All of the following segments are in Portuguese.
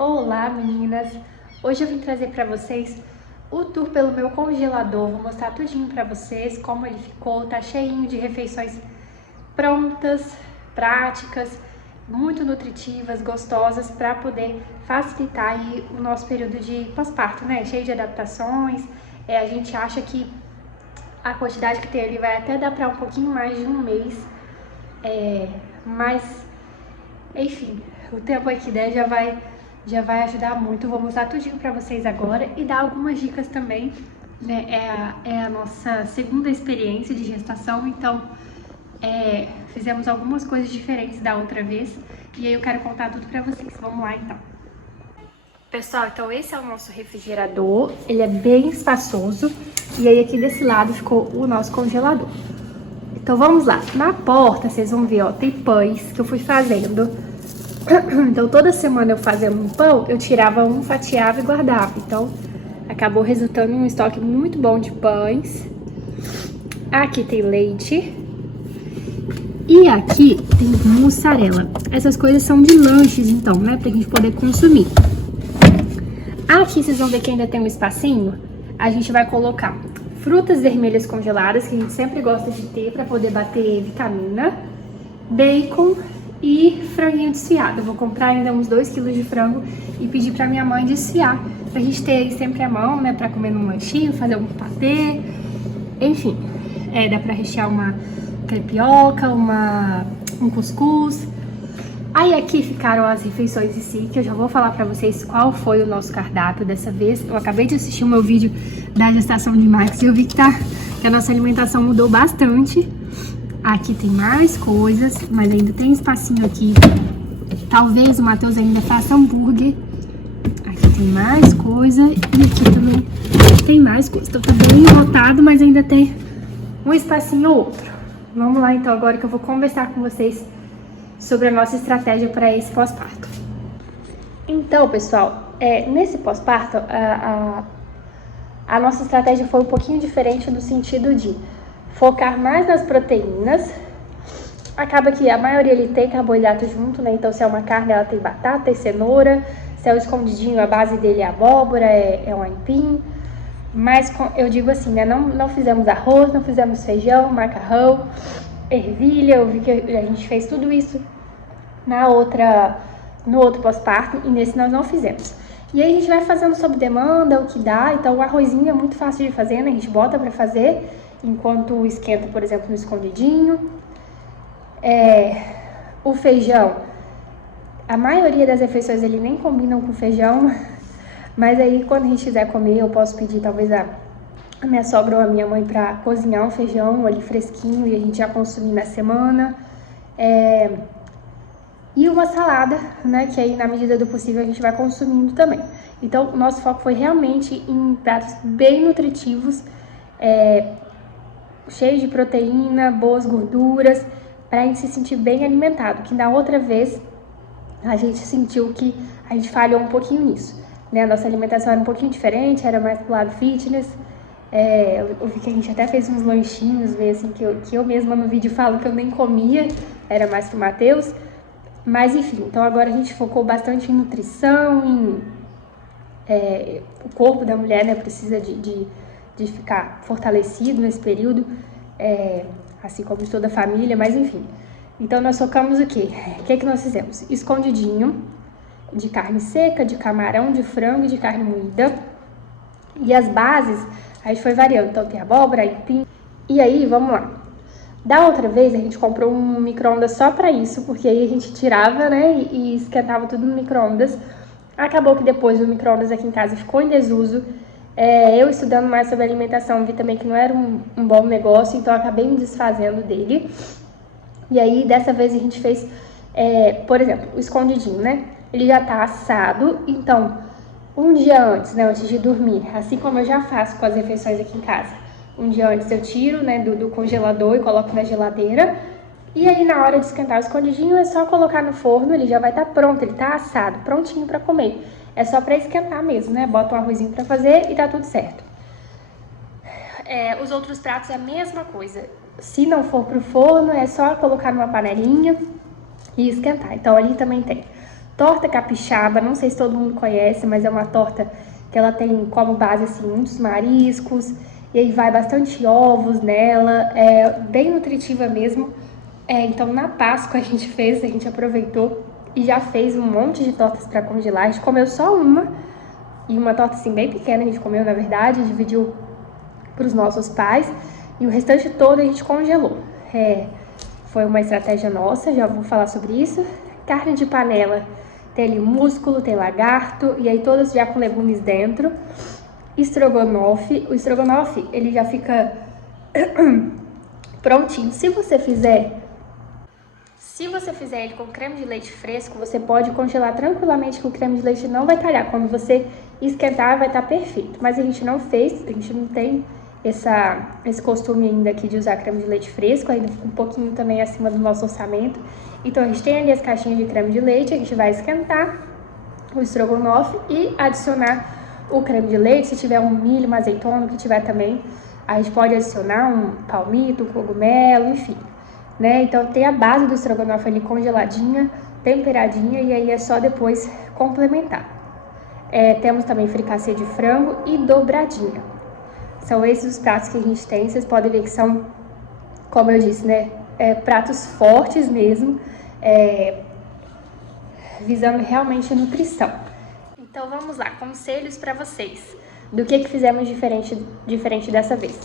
Olá meninas! Hoje eu vim trazer para vocês o tour pelo meu congelador. Vou mostrar tudinho para vocês como ele ficou. Tá cheinho de refeições prontas, práticas, muito nutritivas, gostosas, para poder facilitar aí o nosso período de pós-parto, né? Cheio de adaptações. A gente acha que a quantidade que tem ali vai até dar para um pouquinho mais de um mês. Mas, enfim, o tempo aqui, né, já vai ajudar muito. Vou mostrar tudinho pra vocês agora e dar algumas dicas também, né? É a nossa segunda experiência de gestação, então fizemos algumas coisas diferentes da outra vez e aí eu quero contar tudo pra vocês. Vamos lá então. Pessoal, então esse é o nosso refrigerador, ele é bem espaçoso e aí aqui desse lado ficou o nosso congelador. Então vamos lá, na porta vocês vão ver, ó, tem pães que eu fui fazendo. Então toda semana eu fazia um pão, eu tirava um, fatiava e guardava. Então acabou resultando em um estoque muito bom de pães. Aqui tem leite. E aqui tem mussarela. Essas coisas são de lanches então, né, pra gente poder consumir. Aqui vocês vão ver que ainda tem um espacinho. A gente vai colocar frutas vermelhas congeladas, que a gente sempre gosta de ter pra poder bater vitamina. Bacon e franguinho desfiado. Eu vou comprar ainda uns 2 kg de frango e pedir pra minha mãe desfiar, pra gente ter aí sempre à mão, né, pra comer num lanchinho, fazer um patê, enfim. Dá pra rechear uma crepioca, um cuscuz. Aí aqui ficaram as refeições em si, que eu já vou falar pra vocês qual foi o nosso cardápio dessa vez. Eu acabei de assistir o meu vídeo da gestação de Max e eu vi que a nossa alimentação mudou bastante. Aqui tem mais coisas, mas ainda tem espacinho aqui. Talvez o Matheus ainda faça hambúrguer. Aqui tem mais coisa e aqui também tem mais coisa. Então tá bem lotado, mas ainda tem um espacinho ou outro. Vamos lá então agora que eu vou conversar com vocês sobre a nossa estratégia para esse pós-parto. Então, pessoal, nesse pós-parto, a nossa estratégia foi um pouquinho diferente no sentido de focar mais nas proteínas. Acaba que a maioria ele tem carboidrato junto, né? Então se é uma carne, ela tem batata e cenoura. Se é o escondidinho, a base dele é abóbora, é um aipim. Mas eu digo assim, né? Não fizemos arroz, não fizemos feijão, macarrão, ervilha. Eu vi que a gente fez tudo isso no outro pós-parto e nesse nós não fizemos. E aí a gente vai fazendo sob demanda, o que dá. Então o arrozinho é muito fácil de fazer, né? A gente bota pra fazer enquanto esquenta, por exemplo, no escondidinho. O feijão, a maioria das refeições ele nem combinam com feijão, mas aí quando a gente quiser comer, eu posso pedir talvez a minha sogra ou a minha mãe para cozinhar um feijão ali fresquinho e a gente já consumir na semana. E uma salada, né, que aí na medida do possível a gente vai consumindo também. Então o nosso foco foi realmente em pratos bem nutritivos, cheio de proteína, boas gorduras, para a gente se sentir bem alimentado, que na outra vez a gente sentiu que a gente falhou um pouquinho nisso, né? A nossa alimentação era um pouquinho diferente, era mais pro lado fitness. Eu vi que a gente até fez uns lanchinhos, meio assim, que eu mesma no vídeo falo que eu nem comia, era mais pro Matheus. Mas enfim, então agora a gente focou bastante em nutrição, o corpo da mulher, né, precisa de ficar fortalecido nesse período, assim como de toda a família, mas enfim. Então nós focamos o quê? O que nós fizemos? Escondidinho de carne seca, de camarão, de frango e de carne moída. E as bases, a gente foi variando, então tem abóbora, aipim. E aí, vamos lá. Da outra vez a gente comprou um micro-ondas só pra isso, porque aí a gente tirava, né, e esquentava tudo no micro-ondas. Acabou que depois o micro-ondas aqui em casa ficou em desuso. Eu estudando mais sobre alimentação vi também que não era um bom negócio, então eu acabei me desfazendo dele. E aí dessa vez a gente fez, por exemplo, o escondidinho, né? Ele já tá assado, então um dia antes, né, antes de dormir, assim como eu já faço com as refeições aqui em casa, um dia antes eu tiro, né, do congelador e coloco na geladeira. E aí na hora de esquentar o escondidinho é só colocar no forno, ele já vai estar pronto, ele tá assado, prontinho pra comer. É só pra esquentar mesmo, né? Bota um arrozinho pra fazer e tá tudo certo. Os outros pratos é a mesma coisa. Se não for pro forno, é só colocar numa panelinha e esquentar. Então ali também tem torta capixaba, não sei se todo mundo conhece, mas é uma torta que ela tem como base, assim, muitos mariscos, e aí vai bastante ovos nela, é bem nutritiva mesmo. Então na Páscoa a gente aproveitou e já fez um monte de tortas para congelar. A gente comeu só uma, e uma torta assim bem pequena a gente comeu, na verdade, dividiu para os nossos pais, e o restante todo a gente congelou. Foi uma estratégia nossa, já vou falar sobre isso. Carne de panela, tem ali músculo, tem lagarto, e aí todas já com legumes dentro. Estrogonofe, o estrogonofe ele já fica prontinho. Se você fizer ele com creme de leite fresco, você pode congelar tranquilamente, que o creme de leite não vai talhar. Quando você esquentar, vai estar perfeito. Mas a gente não fez, a gente não tem esse costume ainda aqui de usar creme de leite fresco, ainda fica um pouquinho também acima do nosso orçamento. Então a gente tem ali as caixinhas de creme de leite, a gente vai esquentar o estrogonofe e adicionar o creme de leite. Se tiver um milho, uma azeitona, o que tiver também, a gente pode adicionar um palmito, um cogumelo, enfim, né? Então tem a base do estrogonofe ali congeladinha, temperadinha, e aí é só depois complementar. Temos também fricassê de frango e dobradinha. São esses os pratos que a gente tem. Vocês podem ver que são, como eu disse, né, pratos fortes mesmo, visando realmente a nutrição. Então vamos lá, conselhos para vocês do que fizemos diferente dessa vez.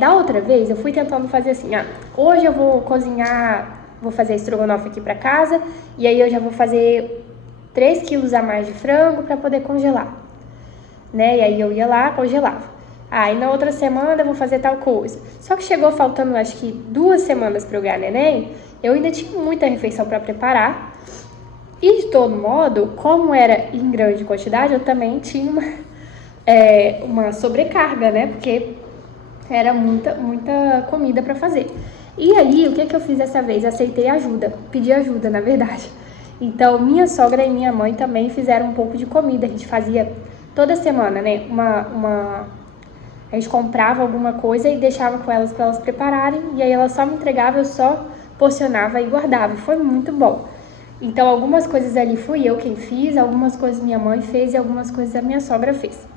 Da outra vez eu fui tentando fazer assim, hoje eu vou cozinhar, vou fazer estrogonofe aqui para casa, e aí eu já vou fazer 3 quilos a mais de frango para poder congelar, né? E aí eu ia lá, congelava. E na outra semana eu vou fazer tal coisa. Só que chegou faltando, acho que 2 semanas para eu ganhar neném, eu ainda tinha muita refeição para preparar. E de todo modo, como era em grande quantidade, eu também tinha uma sobrecarga, né? Porque era muita comida para fazer. E aí, o que eu fiz dessa vez? Aceitei ajuda, pedi ajuda, na verdade. Então, minha sogra e minha mãe também fizeram um pouco de comida. A gente fazia toda semana, né? A gente comprava alguma coisa e deixava com elas para elas prepararem. E aí elas só me entregavam, eu só porcionava e guardava. Foi muito bom. Então, algumas coisas ali fui eu quem fiz, algumas coisas minha mãe fez e algumas coisas a minha sogra fez.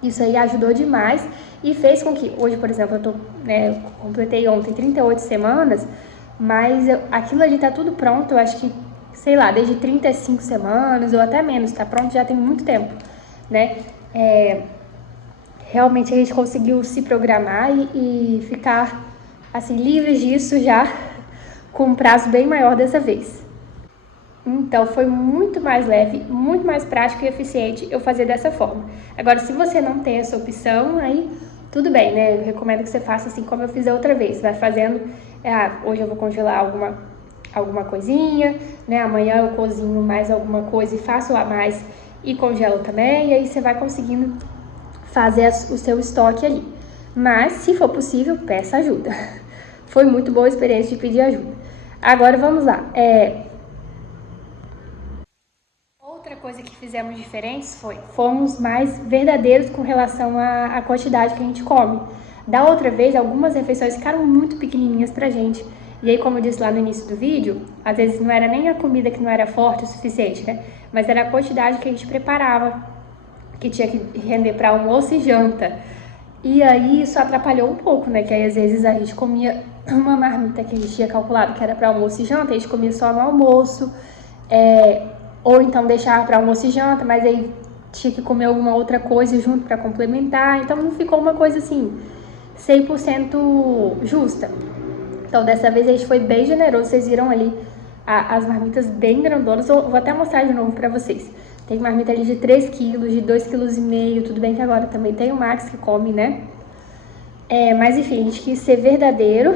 Isso aí ajudou demais e fez com que, hoje, por exemplo, completei ontem 38 semanas, mas aquilo ali tá tudo pronto, eu acho que, sei lá, desde 35 semanas ou até menos, tá pronto já tem muito tempo, né? Realmente a gente conseguiu se programar e ficar, assim, livres disso já com um prazo bem maior dessa vez. Então, foi muito mais leve, muito mais prático e eficiente eu fazer dessa forma. Agora, se você não tem essa opção, aí tudo bem, né? Eu recomendo que você faça assim como eu fiz a outra vez. Vai fazendo, hoje eu vou congelar alguma coisinha, né? Amanhã eu cozinho mais alguma coisa e faço a mais e congelo também. E aí você vai conseguindo fazer o seu estoque ali. Mas, se for possível, peça ajuda. Foi muito boa a experiência de pedir ajuda. Agora, vamos lá. Outra coisa que fizemos diferentes fomos mais verdadeiros com relação à quantidade que a gente come. Da outra vez, algumas refeições ficaram muito pequenininhas pra gente. E aí, como eu disse lá no início do vídeo, às vezes não era nem a comida que não era forte o suficiente, né? Mas era a quantidade que a gente preparava, que tinha que render para almoço e janta. E aí isso atrapalhou um pouco, né? Que aí às vezes a gente comia uma marmita que a gente tinha calculado que era para almoço e janta, a gente comia só no almoço, ou então deixava para almoço e janta, mas aí tinha que comer alguma outra coisa junto para complementar. Então não ficou uma coisa assim 100% justa. Então dessa vez a gente foi bem generoso, vocês viram ali as marmitas bem grandonas. Eu vou até mostrar de novo para vocês. Tem marmita ali de 3 quilos, de 2,5 kg, tudo bem que agora também tem o Max que come, né? Mas enfim, a gente quis ser verdadeiro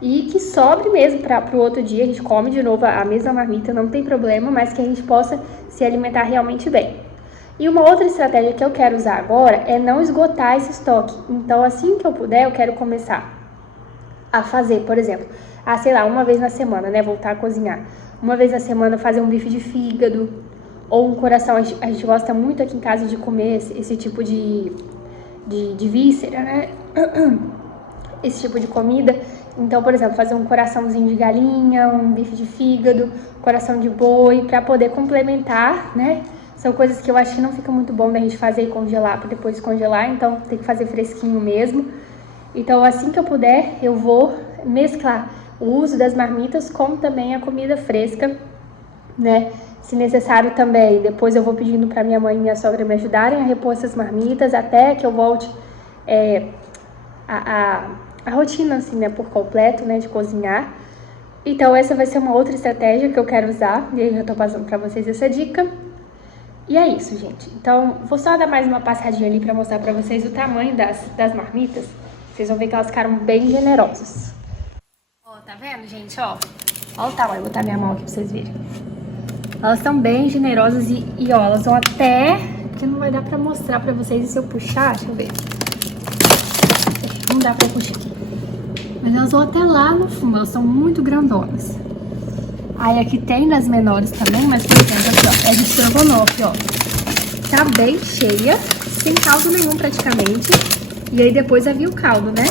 e que sobre mesmo para o outro dia, a gente come de novo a mesma marmita, não tem problema, mas que a gente possa se alimentar realmente bem. E uma outra estratégia que eu quero usar agora é não esgotar esse estoque. Então, assim que eu puder, eu quero começar a fazer, por exemplo, sei lá, uma vez na semana, né, voltar a cozinhar. Uma vez na semana fazer um bife de fígado ou um coração. A gente gosta muito aqui em casa de comer esse tipo de víscera, né? Esse tipo de comida. Então, por exemplo, fazer um coraçãozinho de galinha, um bife de fígado, coração de boi, para poder complementar, né? São coisas que eu acho que não fica muito bom da gente fazer e congelar para depois congelar, então tem que fazer fresquinho mesmo. Então, assim que eu puder, eu vou mesclar o uso das marmitas com também a comida fresca, né? Se necessário também, depois eu vou pedindo para minha mãe e minha sogra me ajudarem a repor essas marmitas até que eu volte a rotina, assim, né, por completo, né, de cozinhar. Então essa vai ser uma outra estratégia que eu quero usar, e aí eu tô passando pra vocês essa dica. E é isso, gente. Então, vou só dar mais uma passadinha ali pra mostrar pra vocês o tamanho das marmitas. Vocês vão ver que elas ficaram bem generosas. Ó, tá vendo, gente? Ó o tamanho. Vou botar minha mão aqui pra vocês verem. Elas estão bem generosas e ó, elas vão até... que não vai dar pra mostrar pra vocês. E se eu puxar, deixa eu ver. Não dá pra puxar aqui. Mas elas vão até lá no fundo, elas são muito grandonas. Aí aqui tem das menores também, mas por exemplo aqui, ó, é de estrogonofe, ó. Tá bem cheia, sem caldo nenhum praticamente. E aí depois havia o caldo, né?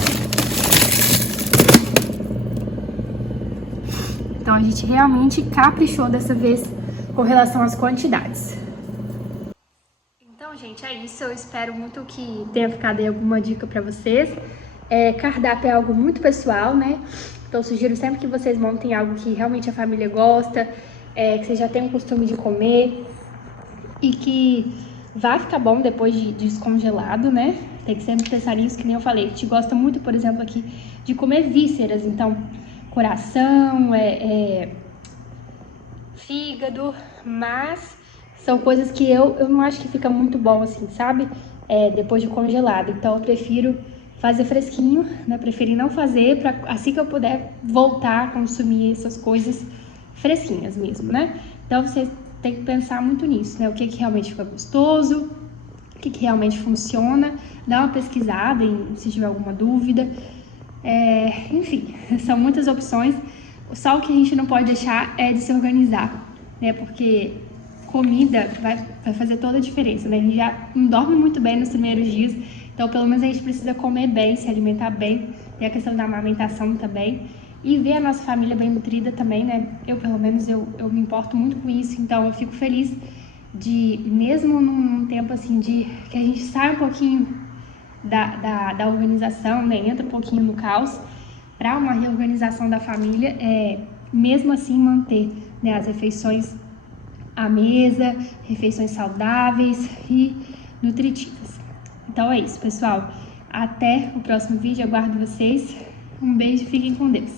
Então a gente realmente caprichou dessa vez com relação às quantidades. Então, gente, é isso. Eu espero muito que tenha ficado aí alguma dica pra vocês. Cardápio é algo muito pessoal, né? Então, eu sugiro sempre que vocês montem algo que realmente a família gosta, que vocês já tenham o costume de comer e que vai ficar bom depois de descongelado, né? Tem que sempre pensar nisso, que nem eu falei. A gente gosta muito, por exemplo, aqui de comer vísceras, então, coração, fígado, mas são coisas que eu não acho que fica muito bom assim, sabe? Depois de congelado. Então eu prefiro fazer fresquinho, né? Preferi não fazer para assim que eu puder voltar a consumir essas coisas fresquinhas mesmo, né? Então vocês têm que pensar muito nisso, né? O que realmente fica gostoso, o que realmente funciona, dá uma pesquisada se tiver alguma dúvida. Enfim, são muitas opções. Só o que a gente não pode deixar é de se organizar, né? Porque comida vai fazer toda a diferença, né? A gente já não dorme muito bem nos primeiros dias, então pelo menos a gente precisa comer bem, se alimentar bem. Tem a questão da amamentação também. E ver a nossa família bem nutrida também, né? Pelo menos, eu me importo muito com isso, então eu fico feliz de, mesmo num tempo assim, de que a gente sai um pouquinho da organização, né? Entra um pouquinho no caos, para uma reorganização da família, mesmo assim manter, né, as refeições à mesa, refeições saudáveis e nutritivas. Então é isso, pessoal. Até o próximo vídeo, aguardo vocês. Um beijo, fiquem com Deus.